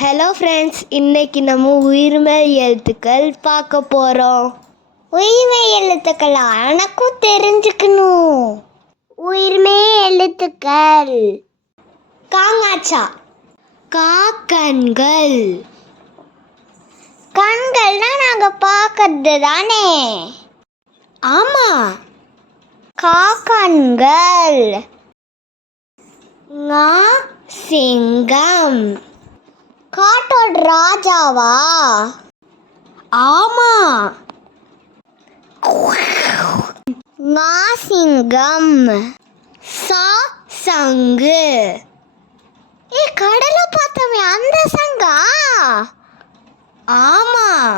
Hello friends, இன்னைக்கு நம்ம உயிர்மெய் எழுத்துக்கள் பார்க்க போகிறோம். உயிர்மெய் எழுத்துக்கள் எனக்கும் தெரிஞ்சுக்கணும். உயிர்மெய் எழுத்துக்கள்: காங்காச்சா, காக்கண்கள். கண்கள்னா நாங்கள் பார்க்கறது தானே? ஆமாம். காக்கண்கள். ngா, சிங்கம். காட்டோட ராஜாவா? ஆமாம். ngா, சிங்கம். சா, சங்கு. கடலை பார்த்தோமே, அந்த சங்கா? ஆமாம்.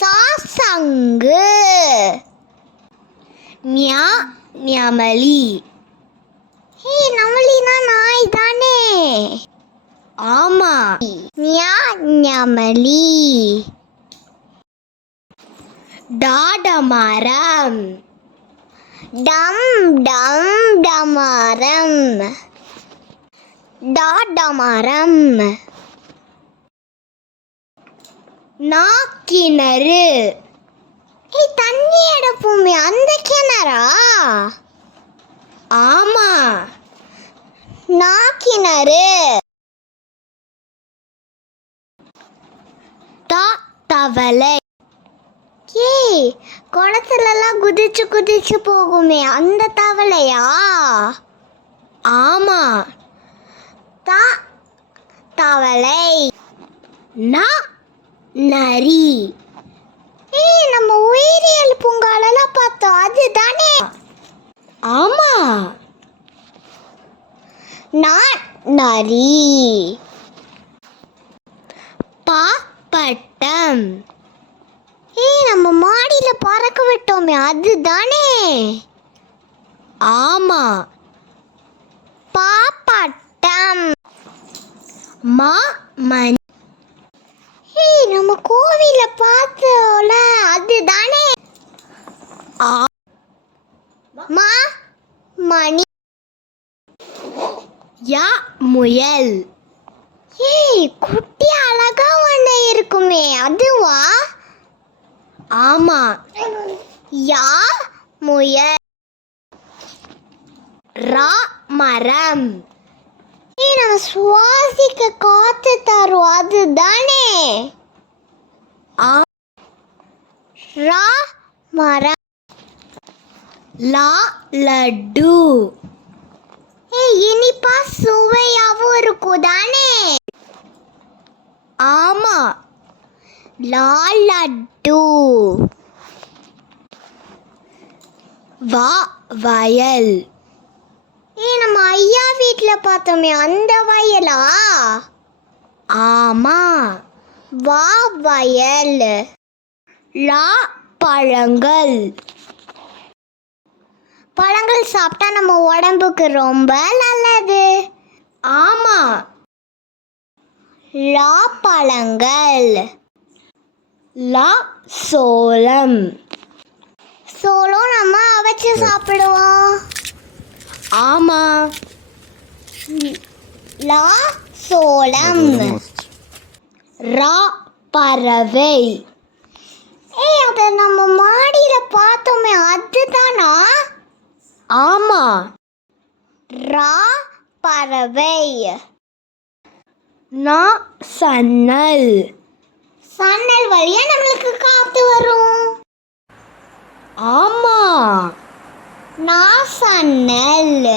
சா, சங்கு. ஞா, ஞமலி. நமலினா நாய் தானே? ஆமாம். ஞா, ஞமலி. டாடமரம். டம், டம், டமரம். டாடமரம். நா, கிணறு. தண்ணி எடுப்போமே, அந்த கிணறா? ஆமாம். நா, கிணறு. தா, தவளை. குளத்துலலாம் குதிச்சு குதிச்சு போகுமே, அந்த தவளையா? ஆமாம். தா, தவளை. நா, நரி. நம்ம உயிரியல் பூங்காலெல்லாம் பார்த்தோம், அதுதானே? ஆமாம். நா, நரி. பா, பட்டம். நம்ம மாடியில பறக்க விட்டோமே, அதுதானே? ஆமாம். பா, பட்டம். மா, மணி. நம்ம கோவில பார்த்தோம்ல, அதுதானே? மா, மணி. யா, முயல். குட்டி அழகா ஒண்ணு இருக்குமே, அதுவா? ஆமாம். யா, முயல். ரா, மரம். நம்ம சுவாசிக்க காத்து தரும், அதுதானே? ரா, மரம். லா, லட்டு. இனிப்பா சுவையாவும் இருக்கும் தானே? ஆமாம். லா, லட்டு. வா, வயல். நம்ம ஐயா வீட்டுல பார்த்தோமே, அந்த வயலா? ஆமாம். வா, வயல். லா, பழங்கள். பழங்கள் சாப்பிட்டா நம்ம உடம்புக்கு ரொம்ப நல்லது. ஆமாம். லா, பழங்கள். லா, சோளம். சோளம் நம்ம அவிச்சு சாப்பிடுவோம். ஆமாம். லா, சோளம். ரா, பறவை. அதை நம்ம மாடியில பார்த்தோமே, அதுதானா? ஆமாம். ரா, பறவை. நா, சன்னல். சன்னல் வழியா நம்மளுக்கு காத்து வரும். ஆமாம். நா, சன்னல்.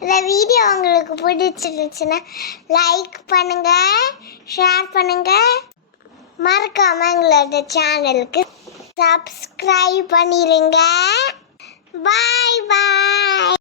இந்த வீடியோ உங்களுக்கு பிடிச்சிருந்துச்சுன்னா லைக் பண்ணுங்க, ஷேர் பண்ணுங்க, மறக்காம எங்களோட சேனலுக்கு சப்ஸ்கிரைப் பண்ணிடுங்க. பாய் பாய்.